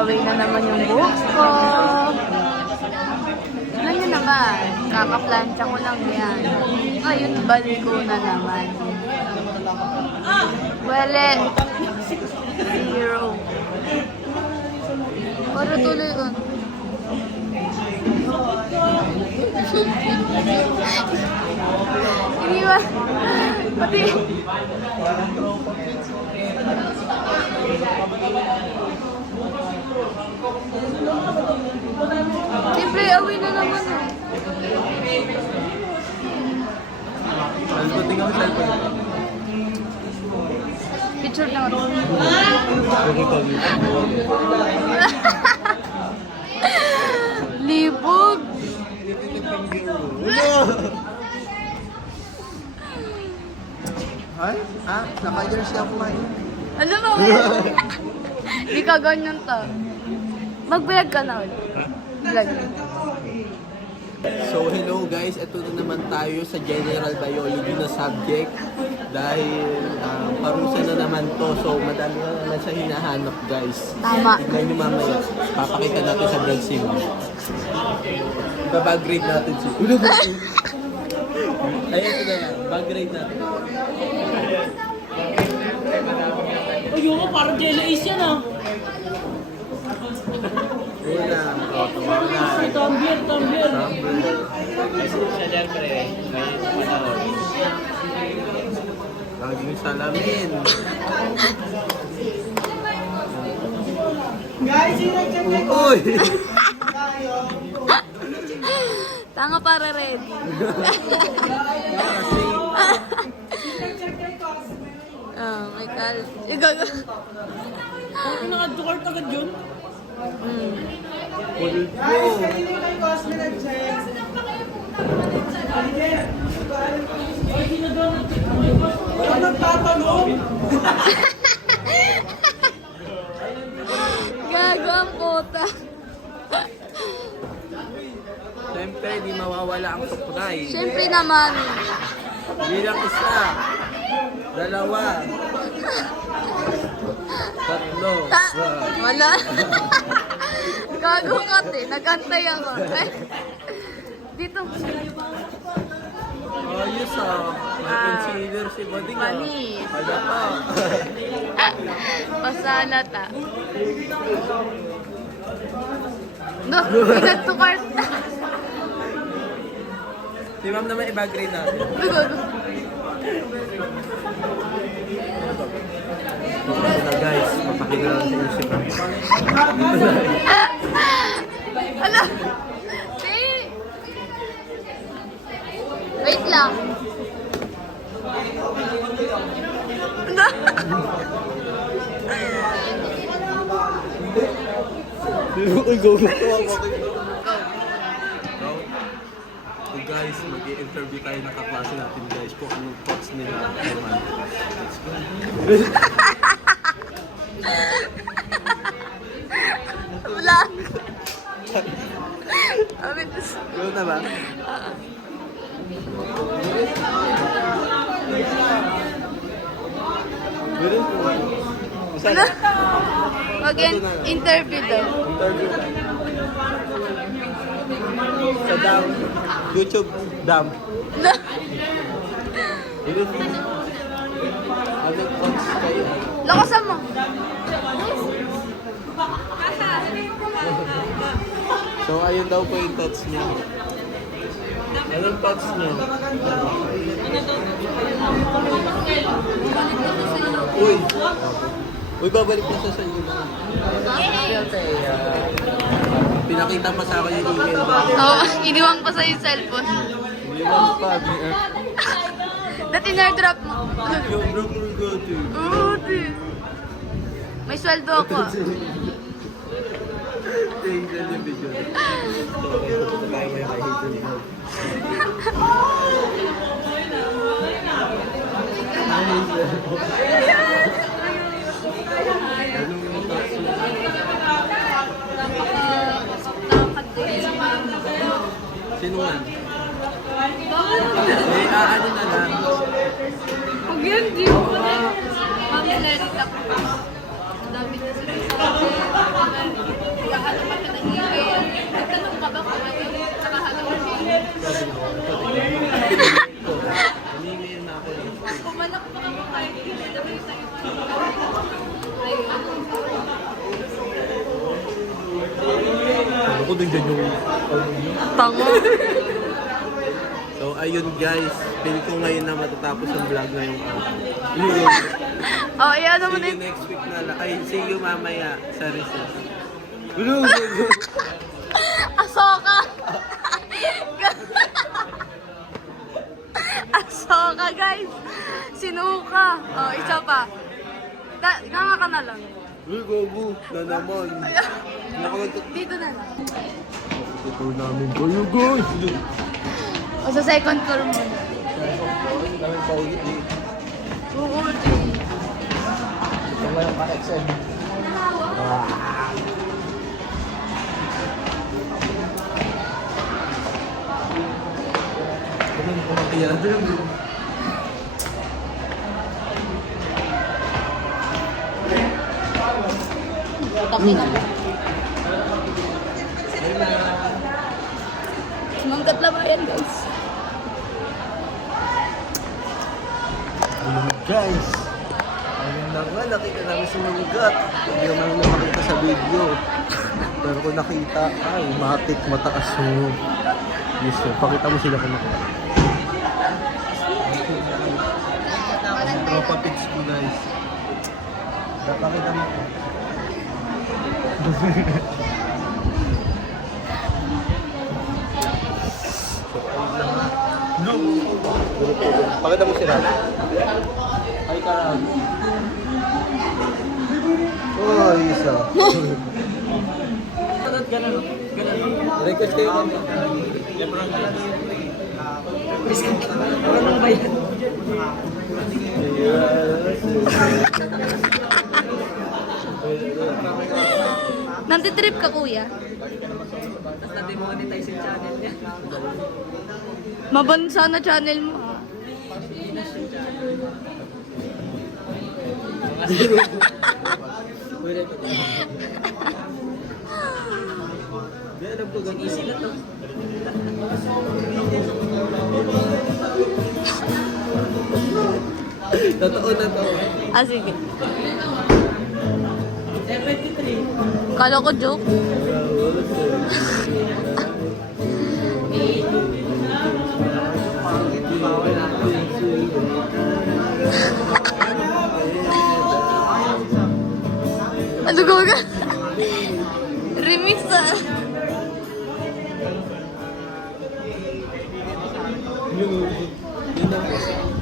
away na naman yung buhok ko. Tignan nyo naman, kakaplansya ko lang yan. Ngayon, balik ko na naman. Wala. Zero. Para tuloy ko. Hindi ba? Pati. Siyempre, away na naman eh. Albutin ako sa cellphone. Picture na ako. Libog! Ay? Ah, naka-jersey ako man. Ano ba? Hindi ka ganyan to. Mag-vlog ka na ulit. Vlog. So hello guys, ito na naman tayo sa General Biology na subject dahil parusa na naman to, so madami na naman siya hinahanap guys. Tama. Tignan nyo mamaya, papakita natin sa vlog sim. Babag-grade natin siya. Ay, ito na lang, bag-grade natin. Ayoko, parang jelly ice yan ah. Una, tumawa na. Tumbler, tumbler. Laging salamin. Guys, sinag-check Uy! Tanga para ready. Kasi, May kal... Igaga. Ano naka-dukart agad yun? pulpo. Ano nagtatanong? Gago ang puta. Siyempre, di mawawala ang surprise. Siyempre naman. Bilang isa, dalawa, tatlo. Wala. Gago ka nagantay ako. Dito. Ayos ah. May concealer si Boding ah. Manis. Wala pa. Pasalata. No, pinagtukart. Si ma'am naman i-bag-grade natin. Gago. Ito na guys, papakita natin yung si ma'am. Ala. Wait lang. Uy, go. So guys, mag-i-interview tayo ng kaklase natin guys kung anong thoughts nila. Let's go. Wala. Amin. Go na ba? Ano? Mag-interview daw. Interview na. Sa dam. YouTube dam. Anong thoughts kayo? Lakasan mo. So ayun daw po yung thoughts niya. Anong thoughts niya? Uy! Uy, babalik na siya sa iyo. Pinakita pa sa akin yung email ba? Oo, iniwang pa sa yung cellphone. Hindi mo pa. Dati nag-drop mo. Yung group will go to. Udi. May sweldo ako. Tingnan yung video. Tayo may kahit yun. Anong thoughts mo? Sino man? Ano na lang. Huwag yun, di mo na. Mami, lerita ko. namin na sinasabi. Nagkakala pa siya ng email. Nagtanong ka ba kung ano yung nakahalo ng email? Email na ako. Pumanak pa ka mo kahit hindi sabi sa'yo. Ayun. Ako din dyan yung Tango. So ayun guys, feel ko ngayon na matatapos ang vlog ngayong araw. Oh, yan naman See you din. next week na lang. Ay, see you mamaya sa recess. Asoka! Asoka, guys! Sinuka! Oh, isa pa. Kanga ka na lang. Uy, gogo na naman. Nakagod. Dito na lang. Ito namin kayo guys. O sa second floor mo. Kami pa ulit eh. Oo, Ito nga yung ka-XL. Ganun ko makiyan. Taki na. Mangkat lang ba yan, guys? Ayun guys. Ayun na nga, nakita namin si Manggat. Hindi naman na makita sa video. Pero kung nakita, ay, matik, mataas yung... Yes, sir. Pakita mo sila kung nakita. Tropa pics ko guys. Pakita mo ko. Pakita mo sila. Ay, karag. Oh, isa. Request kayo kami. Ano ba yan? Nantitrip ka, kuya? Basta demonetize yung channel niya. Mabansa na channel mo. Di alam ko ganun. Easy na to. Totoo na to. Ah, sige. 753. Kala ko joke. Ano ka? Remix ah. Yun na.